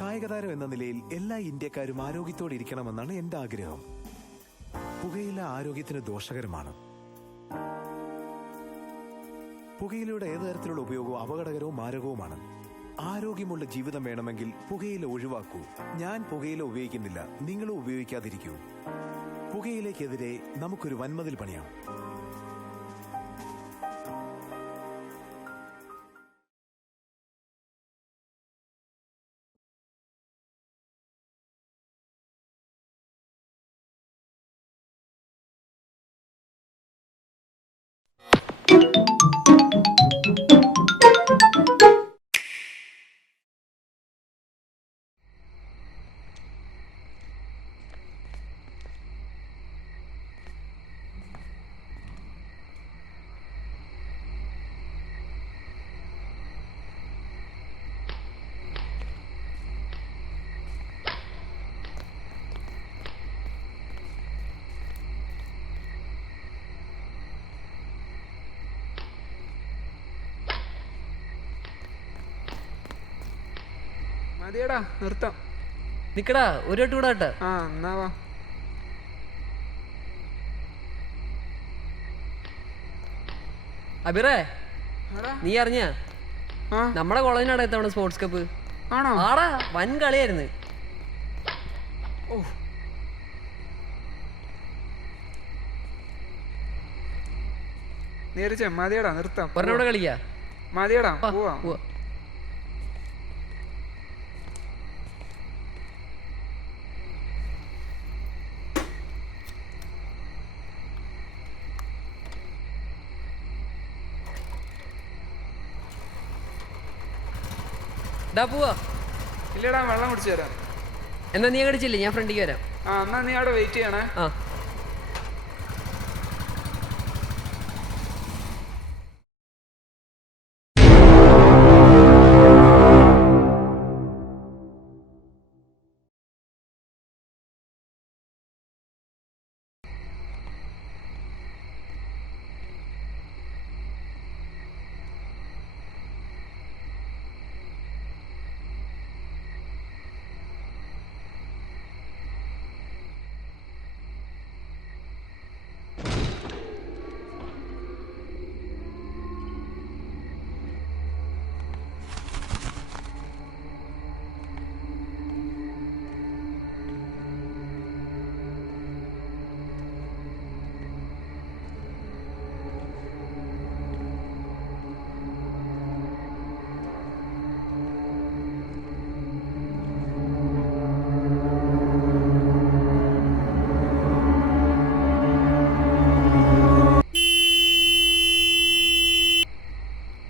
കായികതാരം എന്ന നിലയിൽ എല്ലാ ഇന്ത്യക്കാരും ആരോഗ്യത്തോടെ ഇരിക്കണമെന്നാണ് എന്റെ ആഗ്രഹം. പുകയില ആരോഗ്യത്തിന് ദോഷകരമാണ്. പുകയിലയുടെ ഏത് തരത്തിലുള്ള ഉപയോഗവും അപകടകരവും മാരകവുമാണ്. ആരോഗ്യമുള്ള ജീവിതം വേണമെങ്കിൽ പുകയില ഒഴിവാക്കൂ. ഞാൻ പുകയില ഉപയോഗിക്കുന്നില്ല, നിങ്ങളും ഉപയോഗിക്കാതിരിക്കൂ. പുകയിലേക്കെതിരെ നമുക്കൊരു വൻമതിൽ പണിയാം. മതിയടാ, നിർത്താം. നിക്കടാ, ഒരു വട്ടം കൂടെ കേട്ടാ. ആ എന്നാ വാ. അബിറേ, നീ അറിഞ്ഞ നമ്മുടെ കോളേജിനാടാ എത്തവണ സ്പോർട്സ് കപ്പ്? ആണോ? ആടാ, വൻ കളിയായിരുന്നു. ഓ, നീരിച്ചേ മതിയടാ, നിർത്താം. ഒരെണ്ണവിടെ കളിക്കാ. മതിയടാ, പോവാ. പോവാ. ഇല്ലടാ, വെള്ളം കുടിച്ചു തരാം. എന്നാ നീ കടിച്ചില്ലേ, ഞാൻ ഫ്രണ്ടിക്ക് വരാം. ആ എന്നാ നീ അവിടെ വെയിറ്റ് ചെയ്യണേ. ആ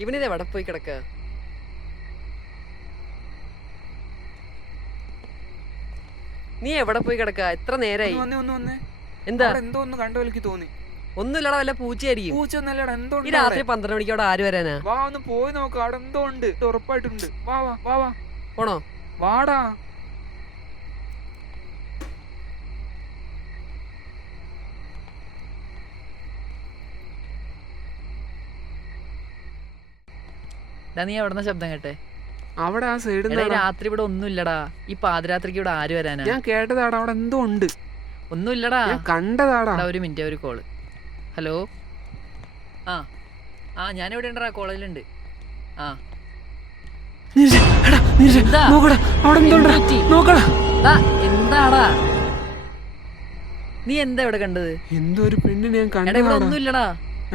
ഇവനിത് എവിടെ പോയി കിടക്ക? നീ എവിടെ പോയി കിടക്ക? എത്ര നേരായി? എന്താ എന്തോ ഒന്ന് കണ്ടു എനിക്ക് തോന്നി. ഒന്നുമില്ലടാ, വല്ല പൂച്ചയായിരിക്കും. പൂച്ചൊന്നല്ലടാ, എന്തോ ഈ രാത്രി 12 മണിക്ക് അവിടെ ആര് വരാനാ? വാ ഒന്ന് പോയി നോക്കാം, അവിടെ എന്തോ ഉണ്ട്, ഉറപ്പായിട്ടുണ്ട്. വാ വാ വാ വാ. പോണോ? വാടാ. നീ എവിടെന്ന ശബ്ദം കേട്ടെ? അവിടെ ആ സൈഡിൽ രാത്രി ഇവിടെ ഒന്നുമില്ലടാ. ഈ പാതിരാത്രിക്ക് ഇവിടെ ആര് വരാനാ? ഞാൻ കേട്ടതാടാ, അവിടെ എന്തോ ഉണ്ട്. ഒന്നുമില്ലടാ, കണ്ടതാടാ. ഒരു മിനിറ്റ്, ഒരു കോള്. ഹലോ. ആ ആ ഞാനിവിടെ ഉണ്ടടാ, കോളേജിലുണ്ട്. ആ എന്താടാ? നീ എന്താ ഇവിടെ കണ്ടത്? എന്തോ ഒരു പെണ്ണിനെ ഞാൻ കണ്ടു. ഇവിടെ ഒന്നുമില്ലടാ.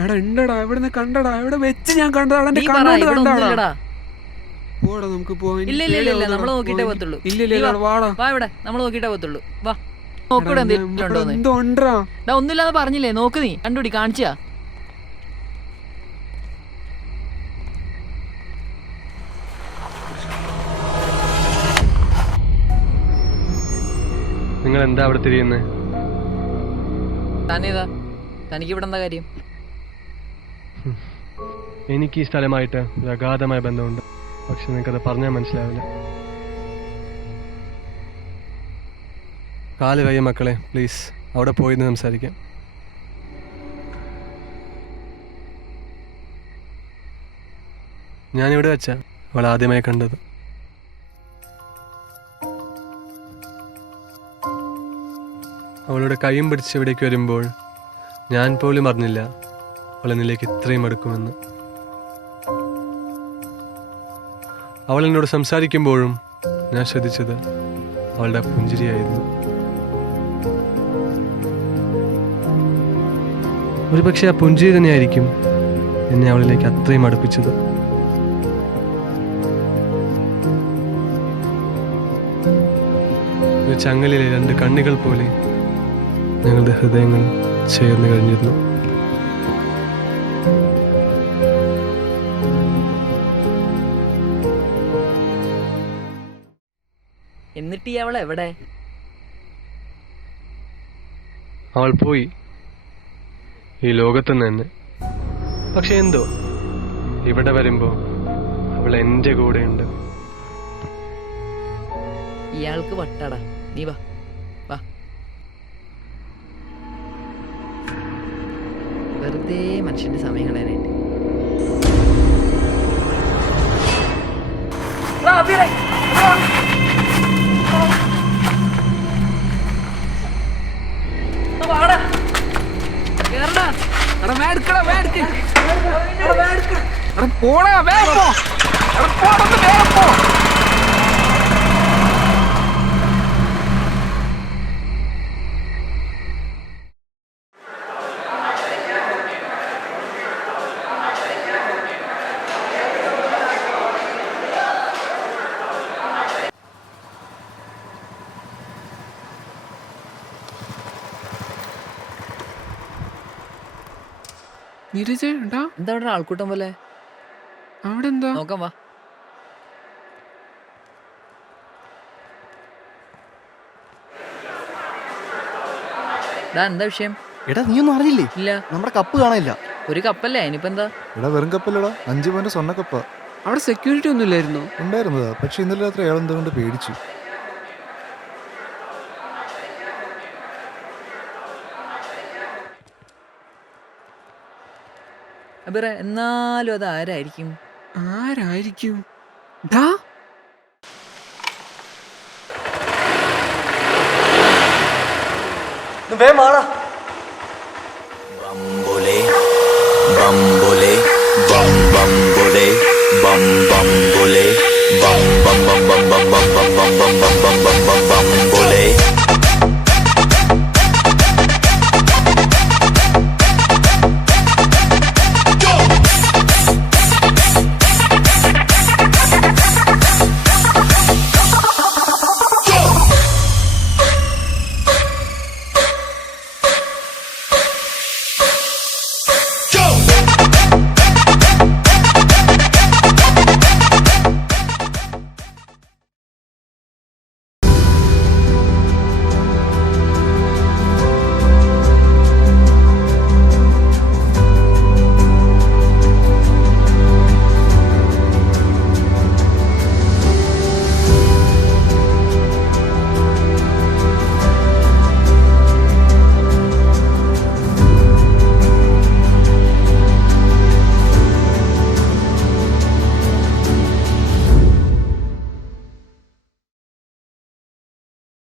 എടാ ഉണ്ടടാ, എവിടുന്ന് കണ്ടടാ? എവിടെ വെച്ച് ഞാൻ കണ്ടതാ? നമുക്ക് പോവാം. ഇല്ല, നമ്മള് നോക്കിട്ടേ പോകത്തുള്ളൂ. വാ, ഇവിടെ നമ്മള് നോക്കിട്ടേ പോകത്തുള്ളൂ. വാ, നോക്കൂടെ എന്തെങ്കിലും ഒന്നുമില്ലാന്ന് പറഞ്ഞില്ലേ? നോക്ക്, നീ കണ്ടുപിടി, കാണിച്ചാ. നിങ്ങൾ എന്താ അവിടെ തിരിയുന്നേ? താനേതാ? തനിക്ക് ഇവിടെ എന്താ കാര്യം? എനിക്ക് ഈ സ്ഥലമായിട്ട് ഒരു അഗാധമായ ബന്ധമുണ്ട്. പക്ഷെ നിനക്കത് പറഞ്ഞാൽ മനസ്സിലാവില്ല. കാല് കയ്യ മക്കളെ, പ്ലീസ് അവിടെ പോയി സംസാരിക്കാം. ഞാനിവിടെ വെച്ചാ അവൾ ആദ്യമായി കണ്ടത്. അവളുടെ കൈയും പിടിച്ച് ഇവിടേക്ക് വരുമ്പോൾ ഞാൻ പോലും അറിഞ്ഞില്ല അവൾ എന്നിലേക്ക് ഇത്രയും അടുക്കുമെന്ന്. അവൾ എന്നോട് സംസാരിക്കുമ്പോഴും ഞാൻ ശ്രദ്ധിച്ചത് അവളുടെ ആ പുഞ്ചിരിയായിരുന്നു. ഒരുപക്ഷെ ആ പുഞ്ചിരി തന്നെയായിരിക്കും എന്നെ അവളിലേക്ക് അത്രയും അടുപ്പിച്ചത്. ഒരു ചങ്ങലിലെ രണ്ട് കണ്ണികൾ പോലെ ഞങ്ങളുടെ ഹൃദയങ്ങൾ ചേർന്ന് കഴിഞ്ഞിരുന്നു. എന്നിട്ട് ഈ അവൾ എവിടെ? അവൾ പോയി, ഈ ലോകത്തുനിന്ന് തന്നെ. പക്ഷെ എന്തോ ഇവിടെ വരുമ്പോ അവൾ എൻ്റെ കൂടെയുണ്ട്. ഇയാൾക്ക് വട്ടാടാ. നീ വാ വാ. വെറുതെ മനുഷ്യന്റെ സമയം കളയാനായിട്ട്. പോടാ വേഗം പോ. പോടൊന്ന് വേഗം പോ. നീരജ് ഉണ്ടാ? എന്താ അവിടെ ആൾക്കൂട്ടം പോലെ? അവിടെ എന്താ? നോക്കാം വാ. എന്താ വിഷയം? എടാ നീയൊന്നും അറിഞ്ഞില്ലേ? ഇല്ല. നമ്മുടെ കപ്പ് കാണാനില്ല. ഒരു കപ്പല്ലേ, അതിനിപ്പോ എന്താ? എടാ വെറും കപ്പല്ലടാ, 5 പവന്റെ സ്വർണ്ണ കപ്പ. അവിടെ സെക്യൂരിറ്റി ഒന്നും ഇല്ലായിരുന്നോ? ഉണ്ടായിരുന്നതാ, പക്ഷെ ഇന്നലെ രാത്രി അയാൾ എന്തുകൊണ്ട് പേടിച്ചു. അബിറ, എന്നാലും അത് ആരായിരിക്കും? ആരായിരിക്കും? ഡാ Bambole, bambole, bam bambole, bam bambole, bam bam bam bam bam bam bam bam bam bam bam bam bambole.